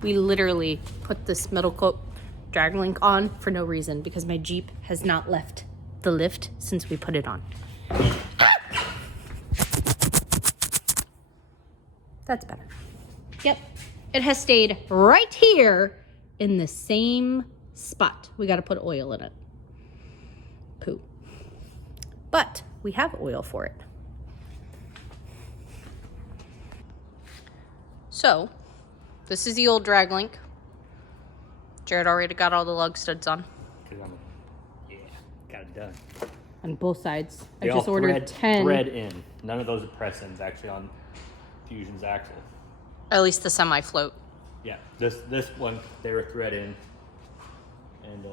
We literally put this metal coat drag link on for no reason because my Jeep has not left the lift since we put it on. That's better. Yep, it has stayed right here in the same spot. We got to put oil in it. Poo. But we have oil for it. So, this is the old drag link. Jared already got all the lug studs on. Yeah, got it done. On both sides. They I just ordered 10. Thread in. None of those are press ins actually on Fusion's axle. At least the semi-float. Yeah, this one they were thread in, and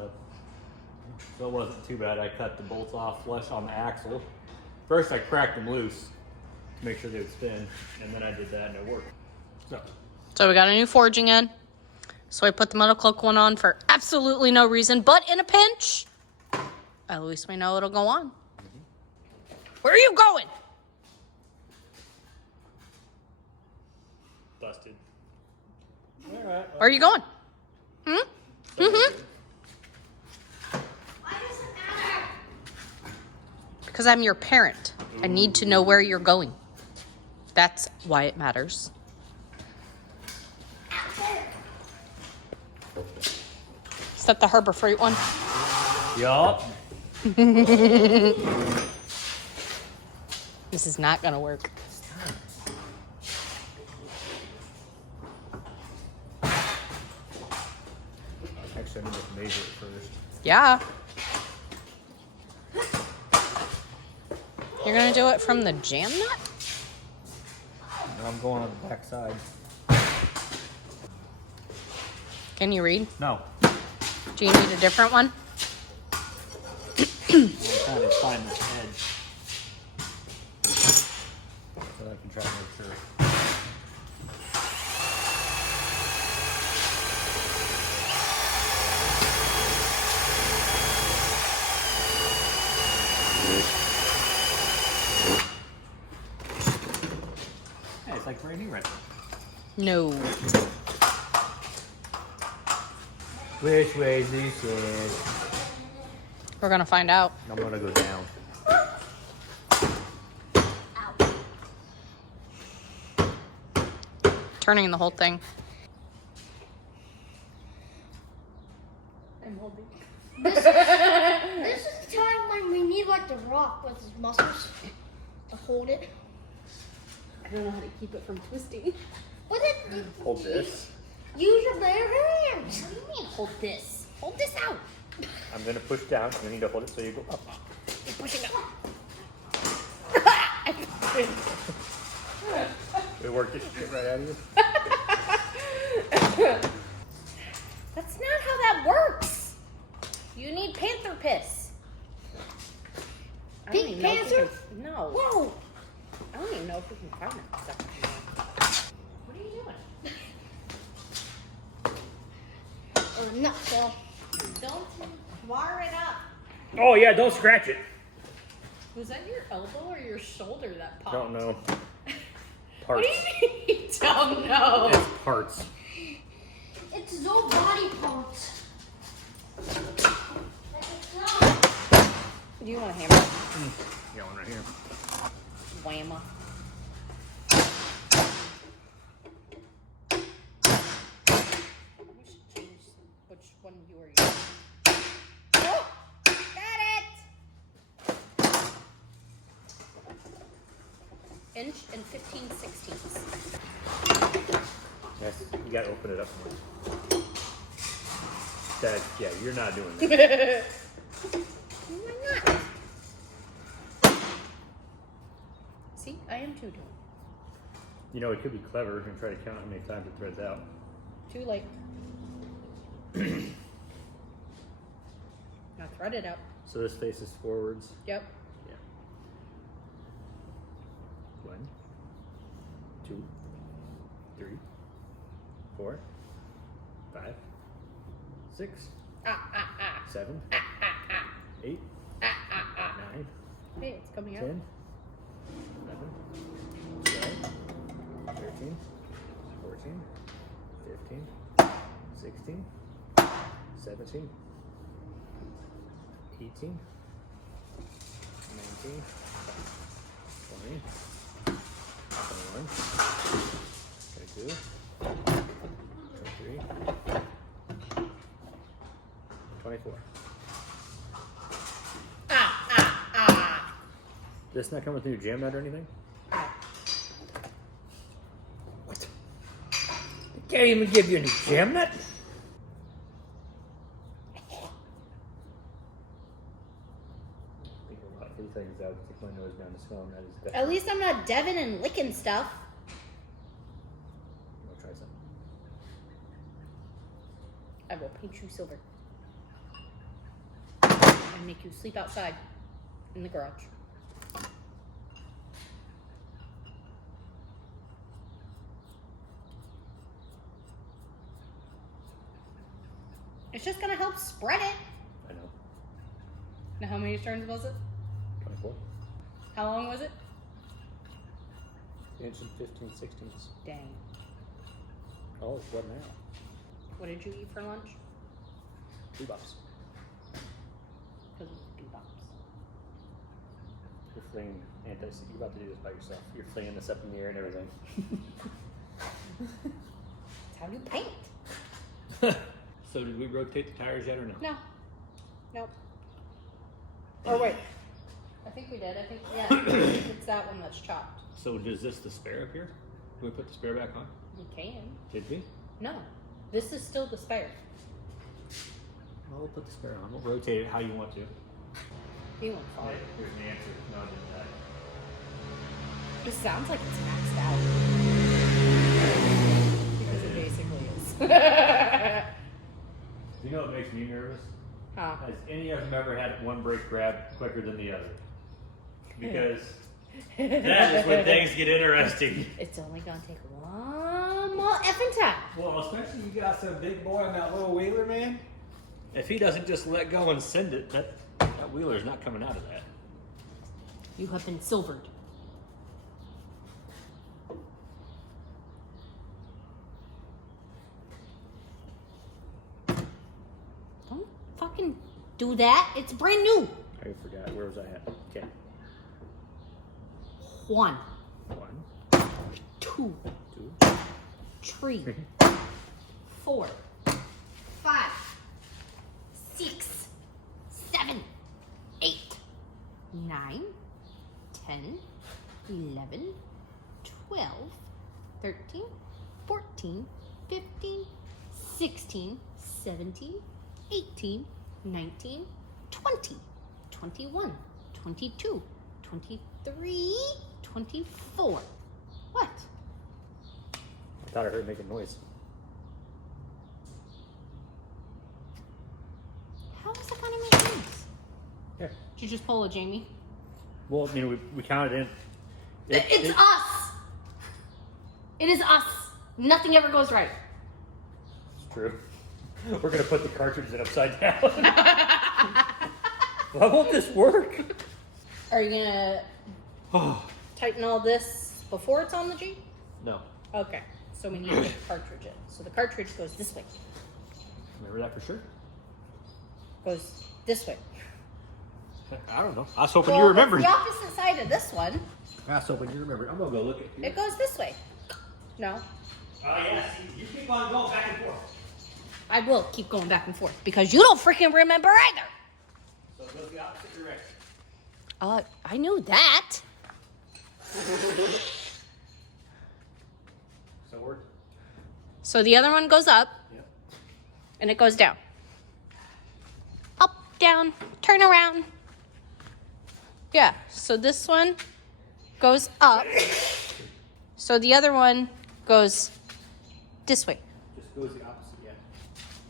so it wasn't too bad. I cut the bolts off flush on the axle. First I cracked them loose to make sure they would spin, and then I did that and it worked. So we got a new forging in. So I put the metal cloak one on for absolutely no reason, but in a pinch, at least we know it'll go on. Where are you going? Busted. All right. Where are you going? Why does it matter? Because I'm your parent. I need to know where you're going. That's why it matters. Is that the Harbor Freight one? Yup. This is not gonna work. Actually, I need to measure it first. Yeah. You're gonna do it from the jam nut? No, I'm going on the back side. Can you read? No. Do you need a different one? I'm trying to find this edge. So I can try to make sure. Yeah, it's like right here, right? No. Which way is this way? We're gonna find out. I'm gonna go down. Turning the whole thing. I'm holding. This is the time when we need like the Rock with his muscles to hold it. I don't know how to keep it from twisting. But it, Hold this. use your bare hands. What do you mean hold this? Hold this out. I'm gonna push down. You need to hold it so you go up. You're pushing up. It worked this shit right out of you. That's not how that works. You need panther piss. I don't Pink even know if we panther? can- No. Whoa! I don't even know if we can find that stuff anymore. What are you doing? Or nutshell. Don't wire it up. Oh yeah, don't scratch it. Was that your elbow or your shoulder that popped? Don't know. What Parts. do you mean you don't know? It's parts. It's no body parts. Do you want a hammer? Got one right here. Whamma. We should change which one you are using. Oh! Got it! Inch and 15/16. Yes, you gotta open it up more. That, yeah, you're not doing that. Why not? See, I am too doing. You know, it could be clever and try to count how many times it threads out. Too late. Now thread it out. So this faces forwards. Yep. Yeah. 1, 2, 3, 4, 5, 6, 7, 8, 9, Hey, it's coming out. 10, 11, 12, 13, 14, 15, 16, 17, 18, 19, 20, 21, 22, 23, 24. This not come with a new jam nut or anything? What? I can't even give you a new jam nut? These things out, stick my nose down the skull, and that is definitely. At least I'm not Devin and licking stuff. I'll try some. I will paint you silver. And make you sleep outside in the garage. It's just gonna help spread it. I know. Now, how many turns was it? 24. How long was it? Inches, 15, 16. Dang. Oh, what now? What did you eat for lunch? $2. Because it's $2. You're flinging you're about to do this by yourself. You're flinging this up in the air and everything. That's how you paint. So did we rotate the tires yet or no? No. Nope. Or wait. I think we did. I think, yeah. It's that one that's chopped. So is this the spare up here? Can we put the spare back on? We can. Did we? No. This is still the spare. Well, we'll put the spare on. We'll rotate it how you want to. You won't fall. Here's the answer. No, I didn't that. It sounds like it's maxed out. Because it basically is. You know what makes me nervous? Huh. Has any of them ever had one brake grab quicker than the other? Because that is when things get interesting. It's only gonna take one more effing time. Well, especially you got some big boy on that little wheeler, man. If he doesn't just let go and send it, that wheeler's not coming out of that. You have been silvered. Don't fucking do that. It's brand new. I forgot. Where was I at? Okay. 1, 1, 2, 2, 3, 4, 5, 6, 7, 8, 9, 10, 11, 12, 13, 14, 15, 16, 17, 18, 19, 20, 21, 22, 23, 24. What? I thought I heard making noise. How is it gonna make sense? Yeah. Did you just pull a Jamie? Well, I mean, we counted in. It's us! It is us. Nothing ever goes right. It's true. We're gonna put the cartridge in upside down. Why won't this work? Are you gonna tighten all this before it's on the Jeep? No. Okay, so we need to get the cartridge in. So the cartridge goes this way. Remember that for sure? Goes this way. I don't know. I was hoping you remembered. It's the opposite side of this one. I was hoping you remembered. I'm gonna go look at you. It goes this way. No. Oh yeah, you keep on going back and forth. I will keep going back and forth because you don't freaking remember either. So it goes the opposite direction. I knew that. So the other one goes up, Yep. and it goes down. Up, down, turn around. Yeah, so this one goes up. So the other one goes this way. Just goes the opposite, yeah.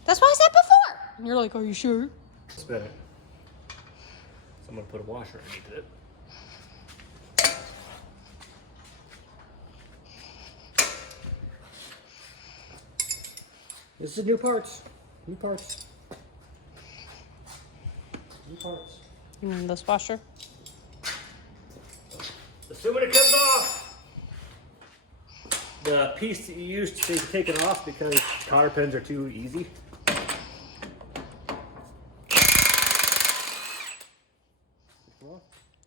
That's what I said before. And you're like, are you sure? Spin it. So I'm gonna put a washer underneath it. This is new parts. New parts. New parts. You mean this washer? Assuming it comes off. the piece that you use to take it off because cotter pins are too easy.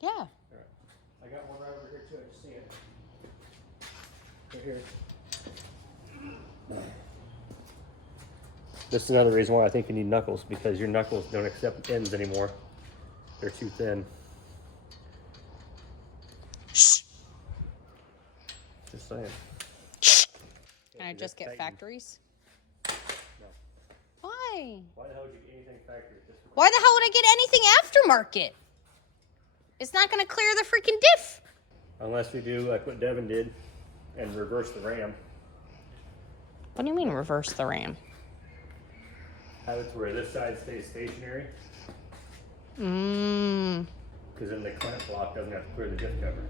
Yeah. All right. I got one right over here too. I just see it. Right here. This is another reason why I think you need knuckles, because your knuckles don't accept ends anymore. They're too thin. Shh. Just saying. Can I just get factories? No. Why? Why the hell would you get anything factory at this point? Why the hell would I get anything aftermarket? It's not going to clear the freaking diff. Unless we do like what Devin did and reverse the ram. What do you mean reverse the ram? Have it to where this side stays stationary. Mmm. Because then the clamp block doesn't have to clear the diff cover.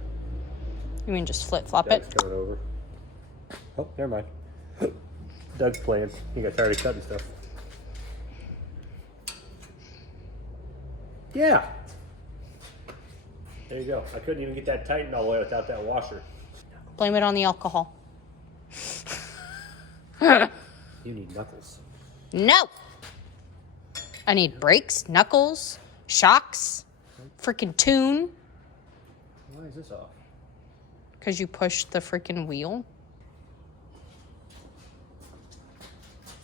You mean just flip flop Doug's it? coming over. Oh, never mind. Doug's playing. He got tired of cutting stuff. Yeah. There you go. I couldn't even get that tightened all the way without that washer. Blame it on the alcohol. You need knuckles. No. I need brakes, knuckles, shocks, freaking tune. Why is this off? Because you pushed the freaking wheel.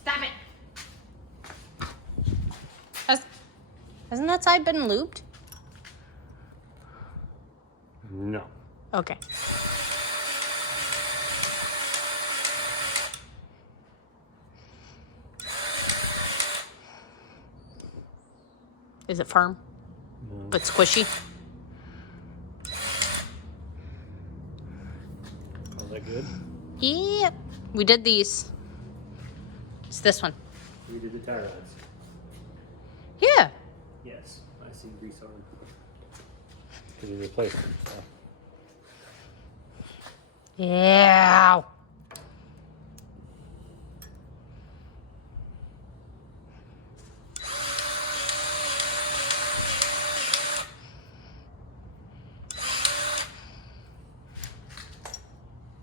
Stop it. Hasn't that side been lubed? No. Okay. Is it firm? No. But squishy? Was that good? Yeah. We did these. It's this one. We did the tire lights. Yeah. Yes. I see grease on them. Because we replaced them, so. Yeah.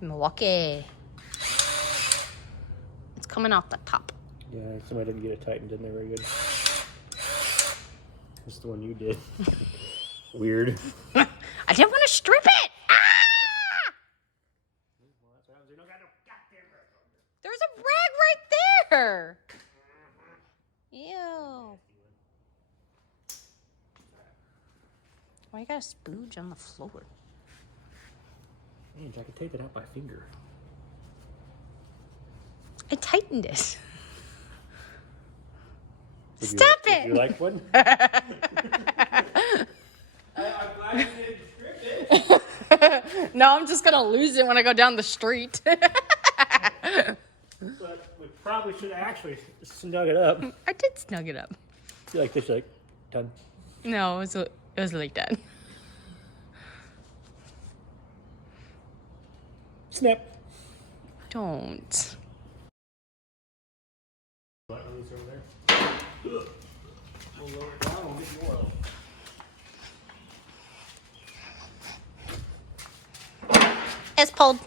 Milwaukee. It's coming off the top. Yeah, somebody didn't get it tightened in there very good. That's the one you did. Weird. I didn't want to strip it. Ah! There's a rag right there. Ew. Why you got a spooge on the floor? Man, I could take that out by finger. I tightened it. Would Stop you, it! Would you like one? I'm glad you didn't strip it. No, I'm just gonna lose it when I go down the street. But we probably should actually snug it up. I did snug it up. You like this, like, done. No, it was like that. Snap. Don't. Let release over there. We'll lower it down and we'll get more oil. It's pulled.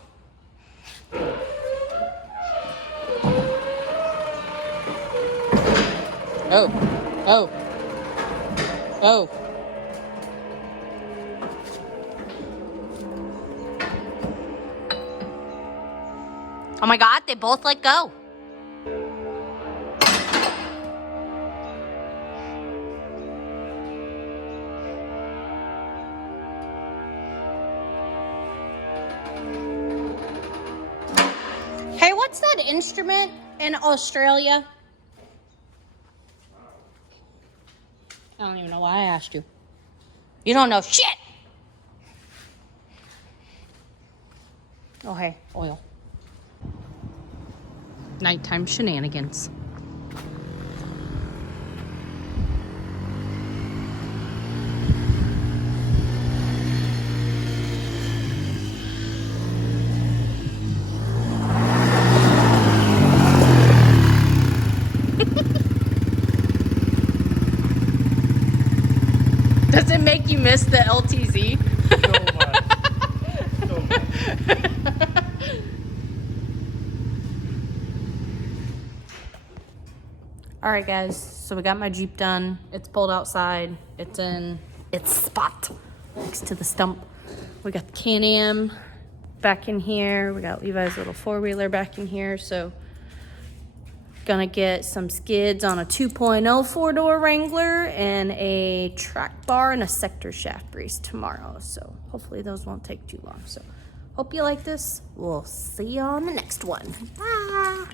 Oh. Oh. Oh. Oh my God, they both let go. Hey, what's that instrument in Australia? I don't even know why I asked you. You don't know shit. Oh, hey, oil. Nighttime shenanigans. Does it make you miss the LTZ? So much. So much. All right, guys, so we got my Jeep done. It's pulled outside. It's in its spot next to the stump. We got the Can-Am back in here. We got Levi's little four-wheeler back in here. So gonna get some skids on a 2.0 four-door Wrangler and a track bar and a sector shaft grease tomorrow. So hopefully those won't take too long. So hope you like this. We'll see you on the next one. Bye.